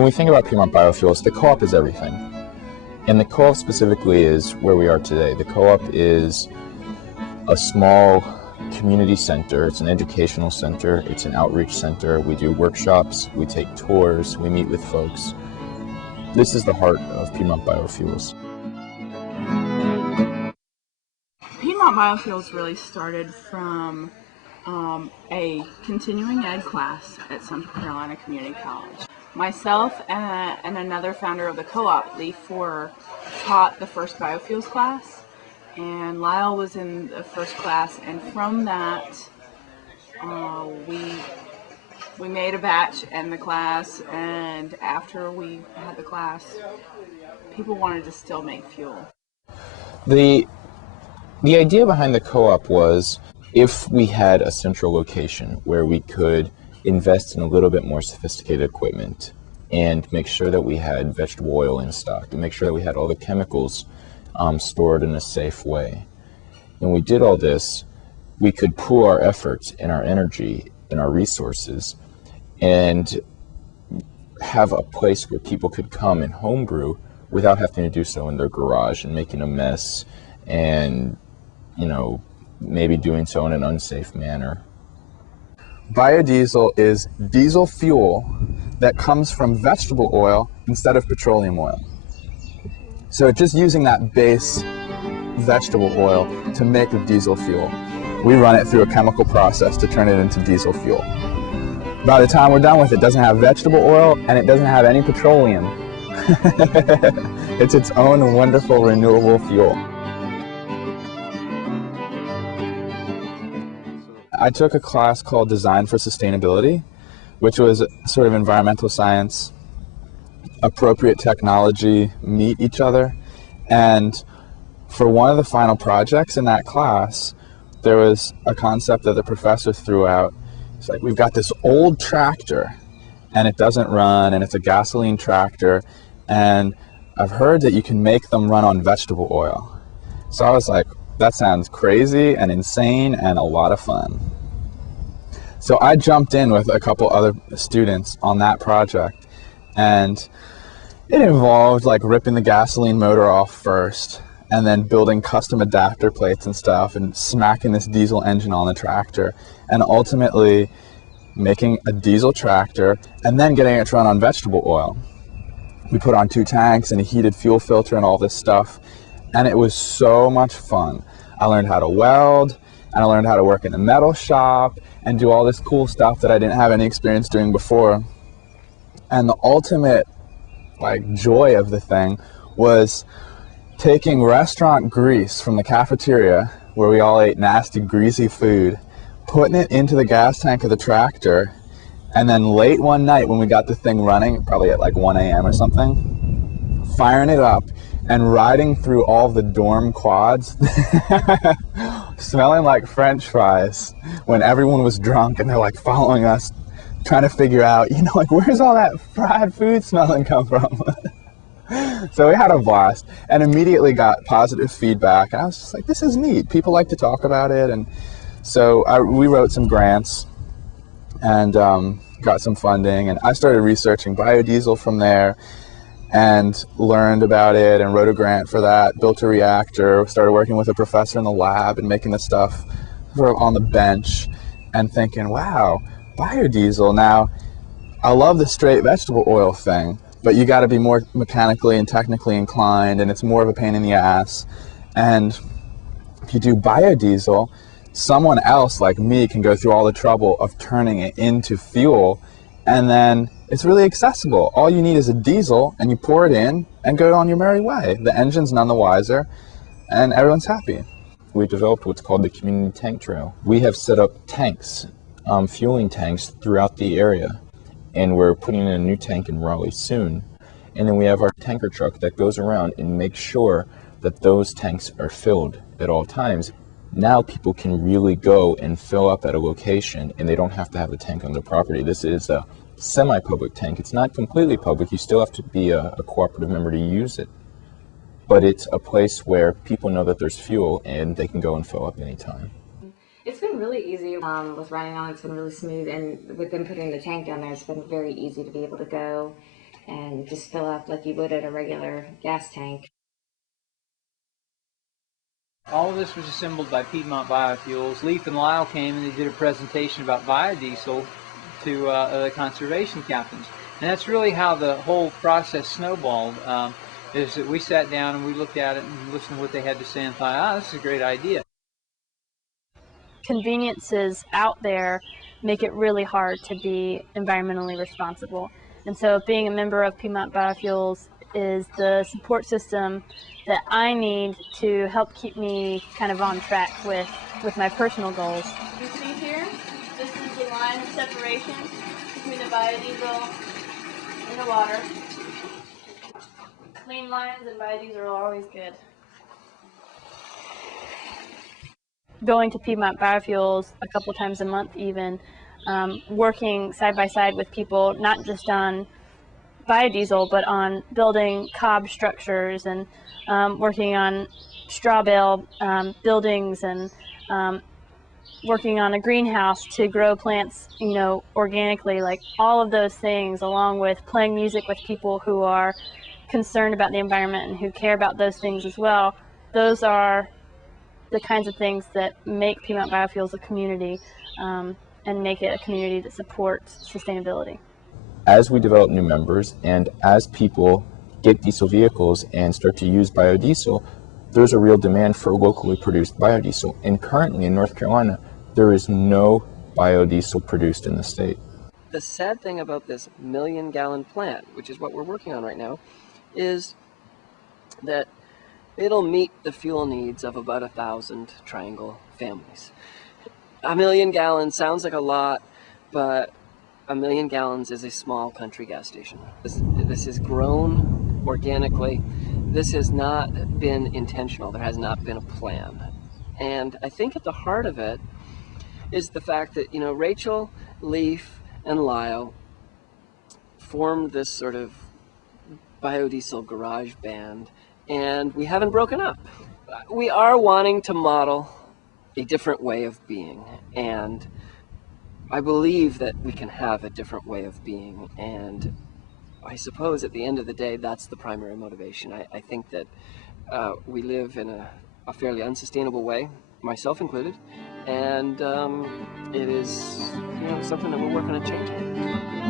When we think about Piedmont Biofuels, the co-op is everything. And the co-op specifically is where we are today. The co-op is a small community center. It's an educational center. It's an outreach center. We do workshops. We take tours. We meet with folks. This is the heart of Piedmont Biofuels. Piedmont Biofuels really started from a continuing ed class at Central Carolina Community College. Myself and another founder of the co-op, Lee Forer, taught the first biofuels class, and Lyle was in the first class, and from that we made a batch in the class, and after we had the class, people wanted to still make fuel. The idea behind the co-op was if we had a central location where we could invest in a little bit more sophisticated equipment and make sure that we had vegetable oil in stock and make sure that we had all the chemicals stored in a safe way. When we did all this, we could pool our efforts and our energy and our resources and have a place where people could come and homebrew without having to do so in their garage and making a mess and, you know, maybe doing so in an unsafe manner. Biodiesel is diesel fuel that comes from vegetable oil instead of petroleum oil. So just using that base vegetable oil to make the diesel fuel. We run it through a chemical process to turn it into diesel fuel. By the time we're done with it, it doesn't have vegetable oil and it doesn't have any petroleum. It's its own wonderful renewable fuel. I took a class called Design for Sustainability, which was sort of environmental science, appropriate technology meet each other. And for one of the final projects in that class, there was a concept that the professor threw out. It's like, we've got this old tractor and it doesn't run and it's a gasoline tractor, and I've heard that you can make them run on vegetable oil. So I was like, that sounds crazy and insane and a lot of fun. So I jumped in with a couple other students on that project, and it involved like ripping the gasoline motor off first and then building custom adapter plates and stuff and smacking this diesel engine on the tractor and ultimately making a diesel tractor and then getting it to run on vegetable oil. We put on 2 tanks and a heated fuel filter and all this stuff, and it was so much fun. I learned how to weld, and I learned how to work in a metal shop and do all this cool stuff that I didn't have any experience doing before. And the ultimate joy of the thing was taking restaurant grease from the cafeteria where we all ate nasty greasy food, putting it into the gas tank of the tractor, and then late one night when we got the thing running, probably at 1 a.m. or something, firing it up and riding through all the dorm quads smelling like French fries when everyone was drunk and they're following us, trying to figure out, where's all that fried food smelling come from? So we had a blast and immediately got positive feedback. I was just like, this is neat. People like to talk about it. And so we wrote some grants and got some funding, and I started researching biodiesel from there and learned about it and wrote a grant for that, built a reactor, started working with a professor in the lab and making the stuff on the bench and thinking, wow, biodiesel. Now, I love the straight vegetable oil thing, but you got to be more mechanically and technically inclined, and it's more of a pain in the ass. And if you do biodiesel, someone else like me can go through all the trouble of turning it into fuel, and then it's really accessible. All you need is a diesel, and you pour it in and go on your merry way. The engine's none the wiser, and everyone's happy. We developed what's called the community tank trail. We have set up tanks, fueling tanks throughout the area, and we're putting in a new tank in Raleigh soon. And then we have our tanker truck that goes around and makes sure that those tanks are filled at all times. Now people can really go and fill up at a location, and they don't have to have a tank on their property. This is a semi-public tank. It's not completely public. You still have to be a cooperative member to use it. But it's a place where people know that there's fuel and they can go and fill up anytime. It's been really easy with running on. It's been really smooth, and with them putting the tank down there, it's been very easy to be able to go and just fill up like you would at a regular gas tank. All of this was assembled by Piedmont Biofuels. Leaf and Lyle came and they did a presentation about biodiesel to the conservation captains. And that's really how the whole process snowballed, is that we sat down and we looked at it and listened to what they had to say and thought, this is a great idea. Conveniences out there make it really hard to be environmentally responsible. And so being a member of Piedmont Biofuels is the support system that I need to help keep me kind of on track with my personal goals. You see here, this is the line of separation between the biodiesel and the water. Clean lines and biodiesel are always good. Going to Piedmont Biofuels a couple times a month even, working side by side with people, not just on biodiesel, but on building cob structures and working on straw bale buildings and working on a greenhouse to grow plants, organically, like all of those things, along with playing music with people who are concerned about the environment and who care about those things as well. Those are the kinds of things that make Piedmont Biofuels a community and make it a community that supports sustainability. As we develop new members and as people get diesel vehicles and start to use biodiesel, there's a real demand for locally produced biodiesel. And currently in North Carolina, there is no biodiesel produced in the state. The sad thing about this million-gallon plant, which is what we're working on right now, is that it'll meet the fuel needs of about 1,000 Triangle families. 1 million gallons sounds like a lot, but 1 million gallons is a small country gas station. This is grown organically. This has not been intentional. There has not been a plan. And I think at the heart of it is the fact that, Rachel, Leaf, and Lyle formed this sort of biodiesel garage band, and we haven't broken up. We are wanting to model a different way of being, and I believe that we can have a different way of being, and I suppose at the end of the day, that's the primary motivation. I think that we live in a fairly unsustainable way, myself included, and it is something that we're working on changing.